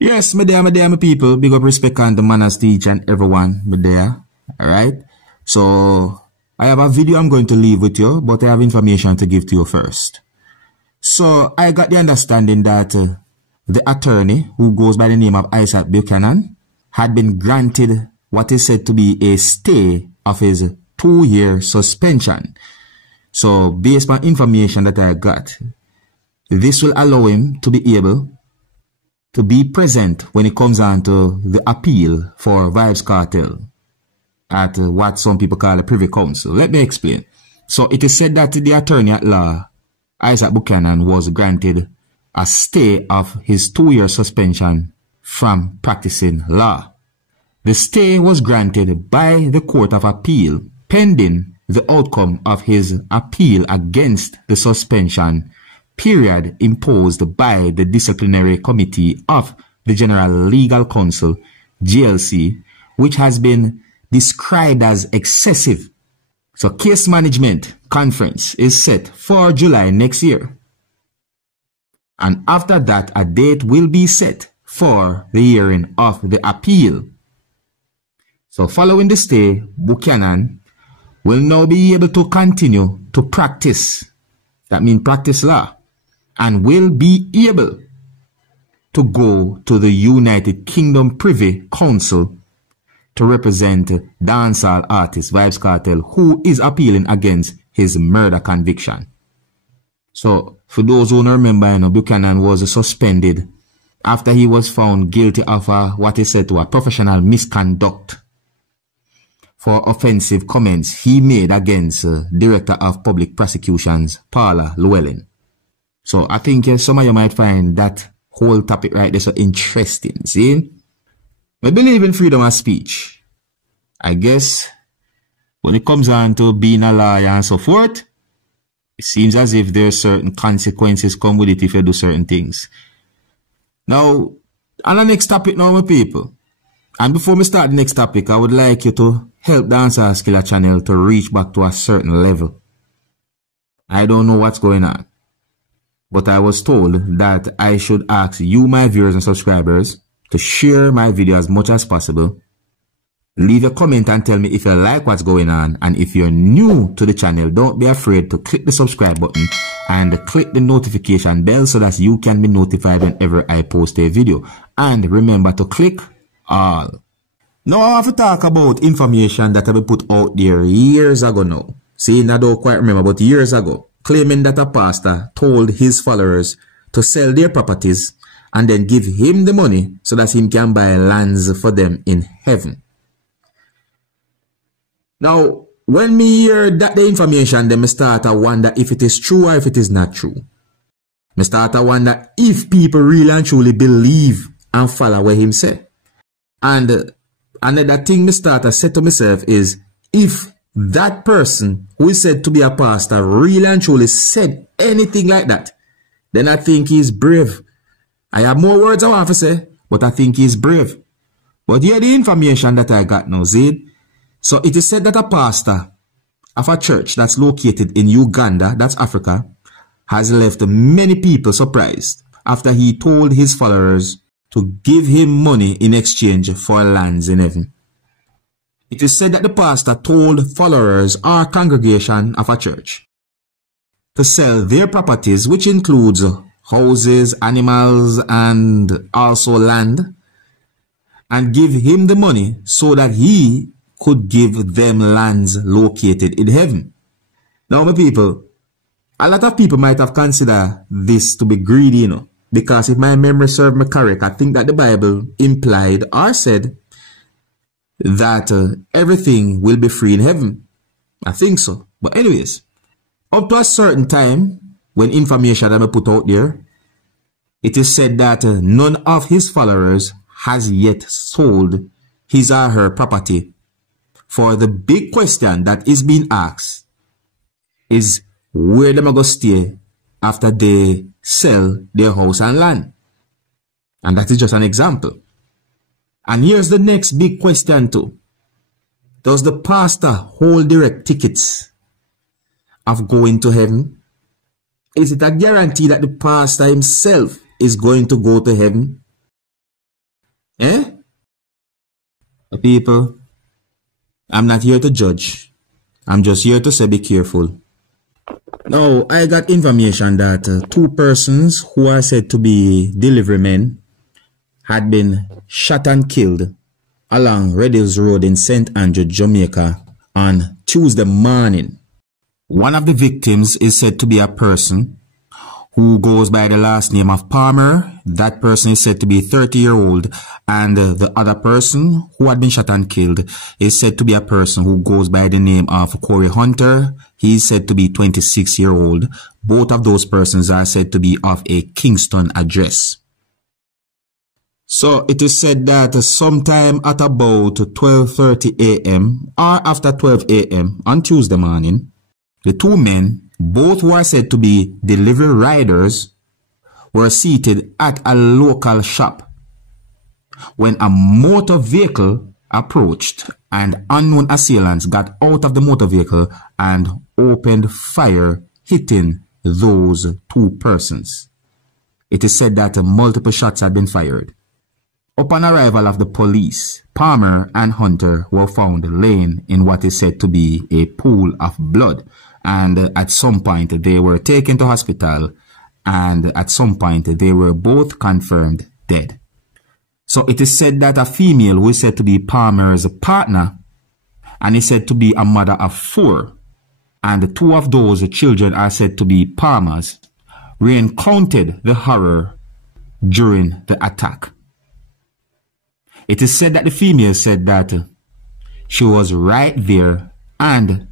Yes, me there, my people. Big up, respect, and the manners to each and everyone. Me there. Alright? So, I have a video I'm going to leave with you, but I have information to give to you first. So, I got the understanding that the attorney, who goes by the name of Isaac Buchanan, had been granted what is said to be a stay of his 2-year suspension. So, based on information that I got, this will allow him to be able to be present when it comes on to the appeal for Vybz Kartel at what some people call a Privy Council. Let me explain. So it is said that the attorney at law, Isaac Buchanan, was granted a stay of his 2-year suspension from practicing law. The stay was granted by the Court of Appeal pending the outcome of his appeal against the suspension period imposed by the Disciplinary Committee of the General Legal Counsel, GLC, which has been described as excessive. So case management conference is set for July next year. And after that, a date will be set for the hearing of the appeal. So following the stay, Buchanan will now be able to continue to practice. That means practice law. And will be able to go to the United Kingdom Privy Council to represent dancehall artist Vybz Kartel, who is appealing against his murder conviction. So, for those who don't remember, Buchanan was suspended after he was found guilty of what is said to a professional misconduct for offensive comments he made against Director of Public Prosecutions, Paula Llewellyn. So I think some of you might find that whole topic right there so interesting. See? I believe in freedom of speech. I guess when it comes on to being a lawyer and so forth, it seems as if there are certain consequences come with it if you do certain things. Now, on the next topic now, my people. And before we start the next topic, I would like you to help the seriousskilla channel to reach back to a certain level. I don't know what's going on, but I was told that I should ask you, my viewers and subscribers, to share my video as much as possible. Leave a comment and tell me if you like what's going on. And if you're new to the channel, don't be afraid to click the subscribe button and click the notification bell so that you can be notified whenever I post a video. And remember to click all. Now I have to talk about information that I put out there years ago now. See, I don't quite remember, but years ago, claiming that a pastor told his followers to sell their properties and then give him the money so that he can buy lands for them in heaven. Now, when me hear that the information, then I start to wonder if it is true or if it is not true. I start to wonder if people really and truly believe and follow what him say. And another thing I start to say to myself is, if that person who is said to be a pastor really and truly said anything like that, then I think he's brave. I have more words I want to say, but I think he's brave. But here the information that I got now, Zaid. So it is said that a pastor of a church that's located in Uganda, that's Africa, has left many people surprised after he told his followers to give him money in exchange for lands in heaven. It is said that the pastor told followers or congregation of a church to sell their properties, which includes houses, animals, and also land, and give him the money so that he could give them lands located in heaven. Now, my people, a lot of people might have considered this to be greedy, you know, because if my memory serves me correct, I think that the Bible implied or said that everything will be free in heaven. I think so. But anyways, up to a certain time, when information that I put out there, it is said that none of his followers has yet sold his or her property. For the big question that is being asked is where them going to stay after they sell their house and land. And that is just an example. And here's the next big question too. Does the pastor hold direct tickets of going to heaven? Is it a guarantee that the pastor himself is going to go to heaven? Eh? People, I'm not here to judge. I'm just here to say be careful. Now, I got information that two persons who are said to be delivery men had been shot and killed along Red Hills Road in St. Andrew, Jamaica on Tuesday morning. One of the victims is said to be a person who goes by the last name of Palmer. That person is said to be 30-year-old, and the other person who had been shot and killed is said to be a person who goes by the name of Corey Hunter. He is said to be 26-year-old. Both of those persons are said to be of a Kingston address. So it is said that sometime at about 12:30 a.m. or after 12 a.m. on Tuesday morning, the two men, both who are said to be delivery riders, were seated at a local shop when a motor vehicle approached and unknown assailants got out of the motor vehicle and opened fire, hitting those two persons. It is said that multiple shots had been fired. Upon arrival of the police, Palmer and Hunter were found laying in what is said to be a pool of blood, and at some point they were taken to hospital, and at some point they were both confirmed dead. So it is said that a female who is said to be Palmer's partner and is said to be a mother of 4, and 2 of those children are said to be Palmer's, re-encountered the horror during the attack. It is said that the female said that she was right there and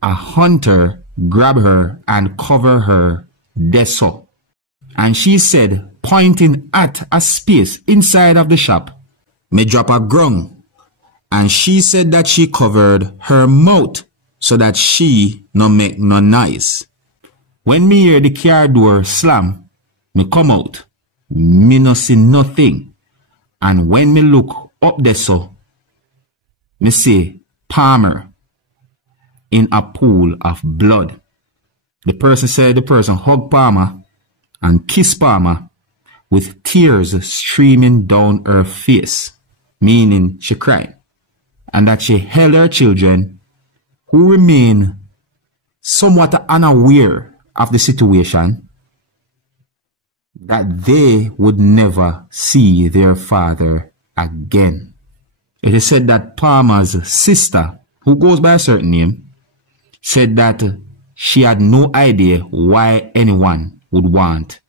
a hunter grabbed her and covered her deso. And she said, pointing at a space inside of the shop, "Me drop a grung." And she said that she covered her mouth so that she no make no noise. When me hear the car door slam, me come out. Me no see nothing. And when me look up there so, me see Palmer in a pool of blood. The person said the person hugged Palmer and kissed Palmer with tears streaming down her face, meaning she cried, and that she held her children, who remain somewhat unaware of the situation, that they would never see their father again. It is said that Palmer's sister, who goes by a certain name, said that she had no idea why anyone would want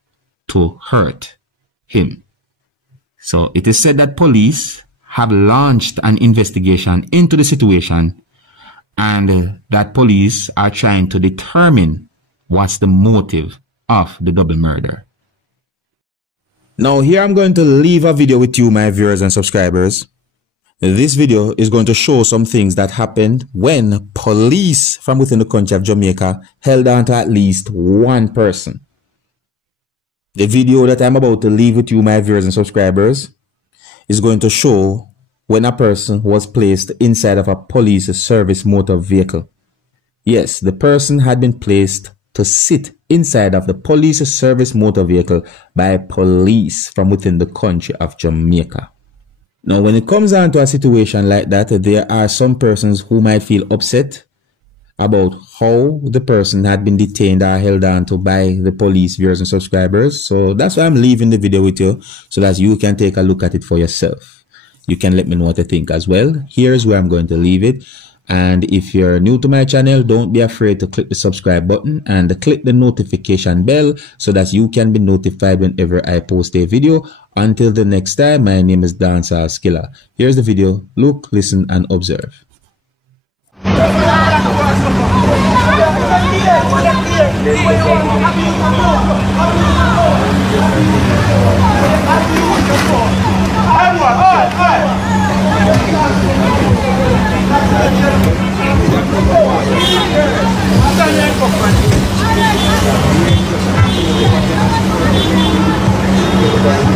to hurt him. So it is said that police have launched an investigation into the situation, and that police are trying to determine what's the motive of the double murder. Now here I'm going to leave a video with you, my viewers and subscribers. This video is going to show some things that happened when police from within the country of Jamaica held on to at least one person. The video that I'm about to leave with you, my viewers and subscribers, is going to show when a person was placed inside of a police service motor vehicle. Yes, the person had been placed to sit inside of the police service motor vehicle by police from within the country of Jamaica. Now, when it comes down to a situation like that, there are some persons who might feel upset about how the person had been detained or held on to by the police, viewers and subscribers. So that's why I'm leaving the video with you, so that you can take a look at it for yourself. You can let me know what you think as well. Here's where I'm going to leave it. And if you're new to my channel, don't be afraid to click the subscribe button and click the notification bell so that you can be notified whenever I post a video. Until the next time, my name is Dancehall Skilla. Here's the video. Look, listen, and observe.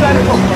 Let's go.